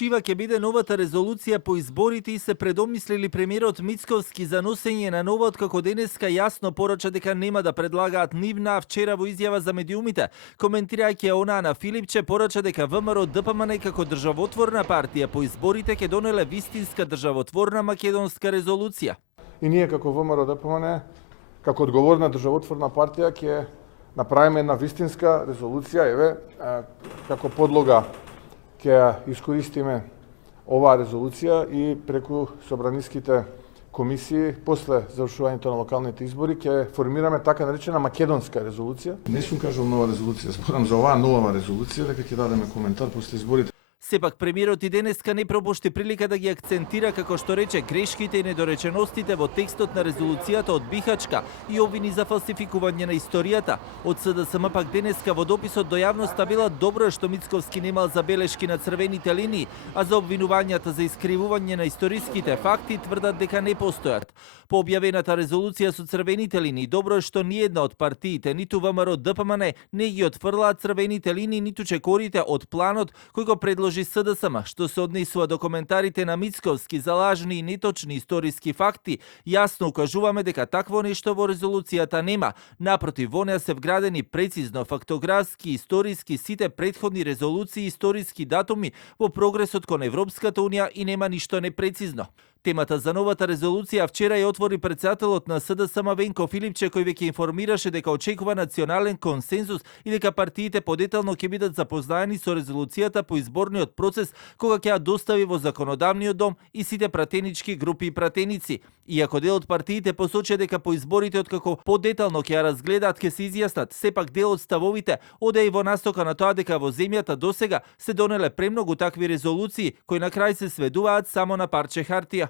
чива ќе биде новата резолуција по изборите и се предомислили премиерот Мицковски за носење на новот, како денеска јасно порача дека нема да предлагаат нивна, а вчера во изјава за медиумите, коментирајќи она на Филипче, порача дека ВМРО ДПМН како државотворна партија по изборите ќе донеле вистинска државотворна македонска резолуција. И ние како ВМРО ДПМН, како одговорна државотворна партија ќе направиме една вистинска резолуција, како подлога ќе искористиме оваа резолуција и преку собраниските комисии после завршувањето на локалните избори ќе формираме така наречена македонска резолуција. Не сум кажал нова резолуција, зборам за оваа нова резолуција, дека ќе дадеме коментар после изборите. Сепак премиерот и денеска не пропушти прилика да ги акцентира, како што рече, грешките и недореченостите во текстот на резолуцијата од Бихачка и обвини за фалсификување на историјата. Од СДСМ пак денеска во дописот до јавноста била добро што Мицковски немал забелешки на црвените линии, а за обвинувањата за искривување на историските факти тврдат дека не постојат. По објавената резолуција со црвените линии, добро е што ниедна од партиите, ниту ВМРО ДПМН, не ги отфрлаат црвените линии, ниту чекорите од планот кој го предложи СДСМ. Што се однесува до коментарите на Мицковски за лажни и неточни историски факти, јасно укажуваме дека такво нешто во резолуцијата нема. Напротив, во неа се вградени прецизно фактографски, историски сите претходни резолуции и историски датуми во прогресот кон Европската унија и нема ништо непрецизно. Темата за новата резолуција вчера ја отвори претседателот на СДСМ Венко Филипче, кој веќе информираше дека очекува национален консензус и дека партиите подетално ќе бидат запознаени со резолуцијата по изборниот процес кога ќе ја достави во законодавниот дом и сите пратенички групи и пратеници. Иако дел од партиите посочи дека по изборите откако подетално ќе ја разгледаат ќе се изјаснат, сепак дел од ставовите оде и во настока на тоа дека во земјата досега се донеле премногу такви резолуции кои на крај се сведуваат само на парче хартија.